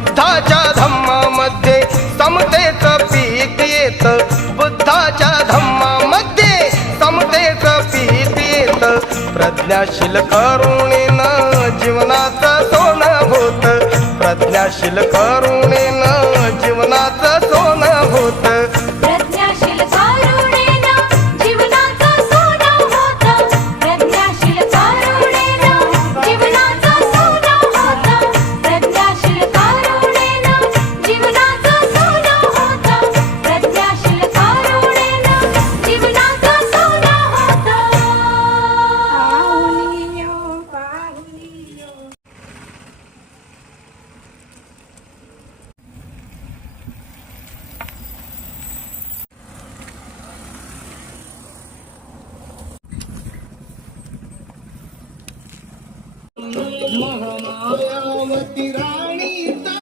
बुद्धाच्या धम्मामध्ये समतेचं पीक येत, बुद्धाच्या धम्मामध्ये समतेचं पीक येत. प्रज्ञाशील करुणेनं जीवनाचं सोनं होत, प्रज्ञाशील करुणेनं जीवनाचं सोनं होत. प्रज्ञाशील करुणेनं जीवनाचं सोनं होतं, प्रज्ञाशील करुणेनं जीवनाचं सोनं होतं, प्रज्ञाशील करुणेनं जीवनाचं सोनं होतं, प्रज्ञाशील करुणेनं जीवनाचं सोनं होतं. पाहुनियो पाहुनियो. महामायावती राणी